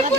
तेणु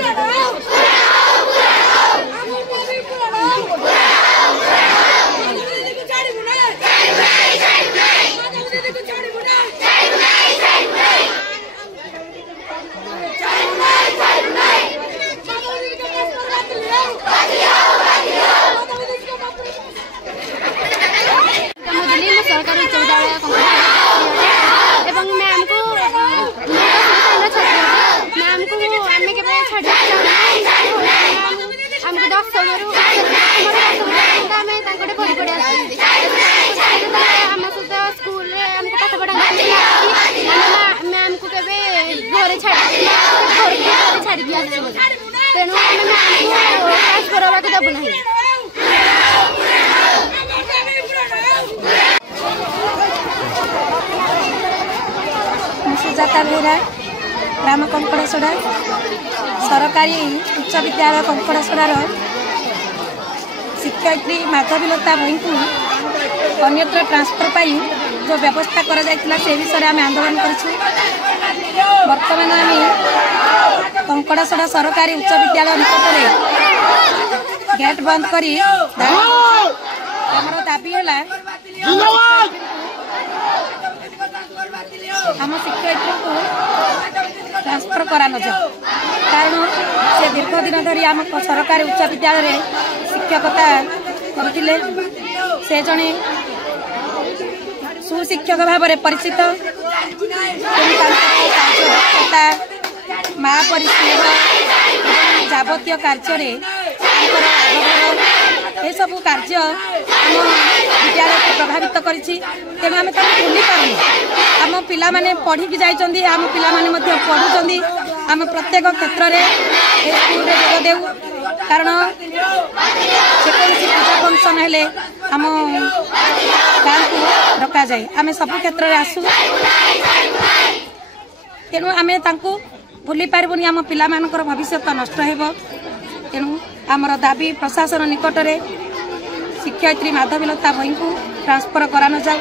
देवु ना सुजाता बेहरा ग्राम कंकड़ासोड़ा सरकारी उच्च विद्यालय कंकड़ासोड़ार शिक्षयित्री माधवीलता भई को अन्यत्र ट्रांसफर पाई जो व्यवस्था करा जायतिला से विषय आम आंदोलन करूँ। बर्तमान आम कंकड़ासोड़ा सरकारी उच्च विद्यालय निकट में गेट बंद करी दाबी है आम शिक्षयित्री को ट्रांसफर करा न जाओ कारण से दीर्घ दिन धरी आम सरकारी उच्च विद्यालय शिक्षकता करथिले। से जने सुशिक्षक भाव में परिचित माँ परिस्थित जावतीय कार्य ये सब कार्य आम विद्यालय को प्रभावित करें तेणु आम भूली पार्न आम पिला माने पढ़ी जाइए आम पिला माने पढ़ुंट आम प्रत्येक क्षेत्र में स्कूल जोग देऊ कारण जेकोसी पूजा फंक्शन हेले आम गाँव को डका जाए आम सब क्षेत्र में आसू तेणु आम भूली पार्बनी आम पिला मानकर भविष्य नष्ट हो तेणु आमर दाबी प्रशासन निकट में शिक्षयित्री माधवीलता भई को ट्रांसफर करा न जाऊ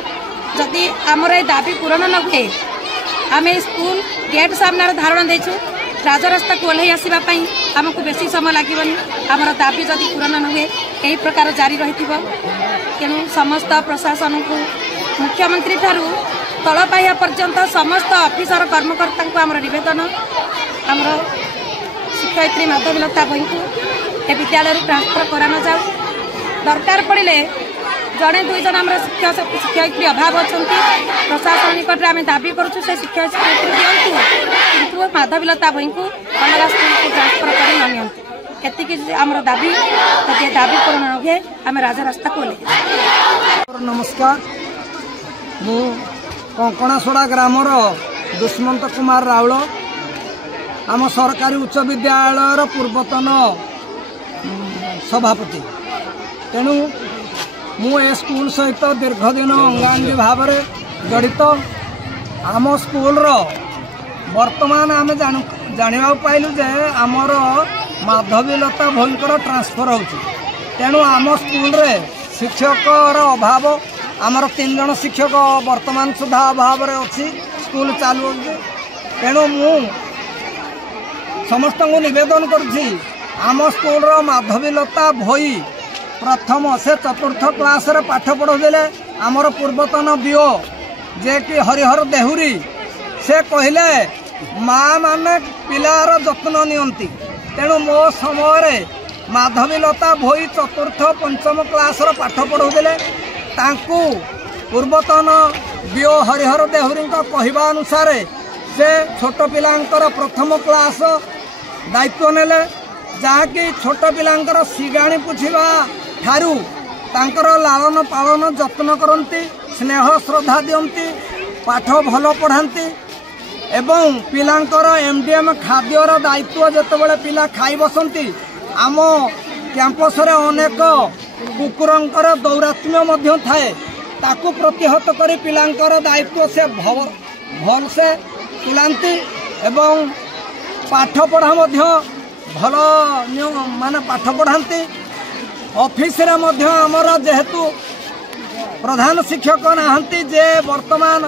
जदि आमर ए दाबी पूरण न हुए आम स्कूल गेट सामने धारणा देचु राजरास्ता को ओह्लई आसवाई आमको बेसी समय लगभग आमर दाबी जदि पूरण न हुए यही प्रकार जारी रही तेणु समस्त प्रशासन को मुख्यमंत्री ठारू तल पाइया पर्यंत समस्त ऑफिसर कर्मकर्ता को आमर निवेदन आमर शिक्षयित्री माधवीलता भई को ए विद्यालय ट्रांसफर करा न जाऊ दरकार पड़े जड़े दुई जन आम शिक्षयित्री अभाव अच्छा प्रशासन निकट आम दाबी करुँ से शिक्षयित्री दिंतु किंतु माधवीलता भई को अलग स्कूल को ट्रांसफर कर नियंतु आमर दाबी जब दाबी पूर्ण न हुए आम राजरास्ता को ओह्लैबु। नमस्कार मु कंकड़ासोड़ा ग्रामर दुष्मंत कुमार राउल आम सरकारी उच्च विद्यालय पूर्वतन सभापति तेणु मु ए स्कूल सहित दीर्घ दिन अंगांगी भाव में जड़ित आम स्कूल वर्तमान आम जाना पाइलु जे आमर माधवीलता भईकर ट्रांसफर होची तेणु आम स्कूल रे शिक्षक अभाव आमर 3 जन शिक्षक वर्तमान सुधा अभाव में अच्छी स्कूल चालू तेणु मु समस्त को निवेदन करुछि आम स्कूल माधवीलता भई प्रथम से 4th क्लास रे पाठ पढ़ुले आमर पूर्वतन बीओ जे कि हरिहर देहुरी से कहले माँ माने पिलार जत्न नियंती तेणु मो समय माधवीलता भई 4th 5th क्लास रे पाठ पढ़ुले तांकू पूर्वतन बीओ हरिहर देहुरी कहवा अनुसार से छोट पिलांकर प्रथम क्लास दायित्व नेले जहाँकि छोट पिलांकर सिगाणी पुछिबा ठारू तांकर लालन पालन जत्न करती स्नेह श्रद्धा दियंती पाठ भल पढ़ाती एवं पिलांकर एमडीएम खाद्यर दायित्व जेतेबेले पिला खाई बसंती आम कैंपस रे अनेक कुकुरंकर दौरात्म्य मध्य थाए ताकू प्रतिहत करी पिलांकर दायित्व से भल से तुलांती एवं पाठ पढ़ा मध्य भल माने पाठ पढ़ाती ऑफिस रे मध्य आमर जेहेतु प्रधान शिक्षक नाहंती जे वर्तमान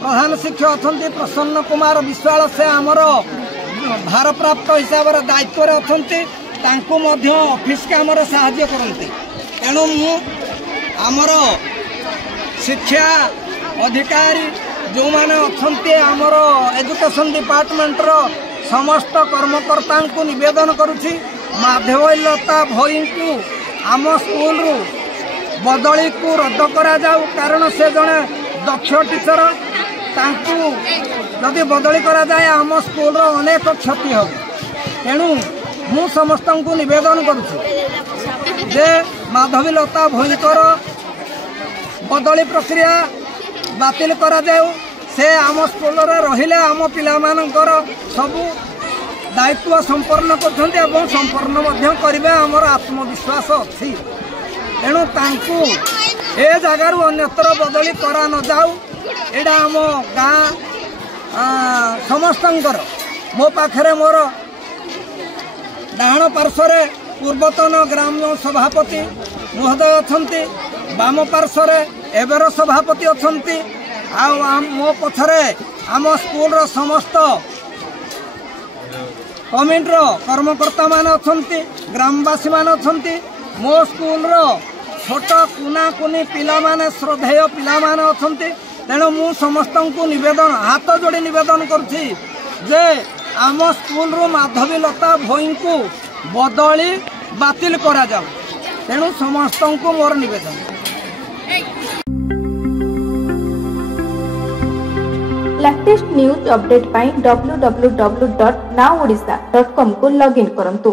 प्रधान शिक्षक अच्छा प्रसन्न कुमार विश्वाल से आमर ଭାରପ୍ରାପ୍ତ ହିସାବରେ ଦାୟିत्व ଅଛନ୍ତି ତାଙ୍କୁ ମଧ୍ୟ ଅଫିସ କାମରେ ସାହାଯ୍ୟ କରନ୍ତି। ତେଣୁ ମୁଁ ଆମର ଶିକ୍ଷା ଅଧିकारी जो माने अछंती आमर एजुकेशन डिपार्टमेंट रो समस्त कर्मकर्ता को निवेदन करुछि माधवीलता भई को आम स्कूल रु बदली को रद्द करा जाऊ कारण से जने दक्ष टीचर तांकु जदि बदली करा जाए आम स्कूल रो अनेक क्षति हो। तेणु मु समस्त को निवेदन करुछि जे माधवीलता भईकर बदली प्रक्रिया बातिल करा जाऊ से आम स्कूल रहिले आम पिला मानकर सबु दायित्व संपन्न करछन्ते एवं संपन्न मध्य करिवे हमर आत्मविश्वास अछि। तेणु तांकु ए जगार अन्यत्र बदली करा न जाऊ एडा आम गाँ समस्तंकर मो पाखरे मोर डाहाण पार्श्वरे पूर्वतन ग्राम्य सभापति महोदय अछन्ति बाम पार्श्वरे एबर सभापति अछन्ति मो पछरे आम स्कूल रो समस्त कमिटी रो कर्मकर्ता मान अछन्ति ग्रामवासी मान अछन्ति मो स्कूल रो छोट कुना कुनी पिला माने श्रद्धेय पिला माने अछन्ति। तेणु मु समस्त को निवेदन हाथ जोड़ी निवेदन करुछि जे आम स्कूल रो माधवीलता भई को बदली बातिल करा जाऊ। तेणु समस्त को मोर निवेदन। लेटेस्ट न्यूज अपडेट पाई www.nowodisha.com को लॉगिन करंतु।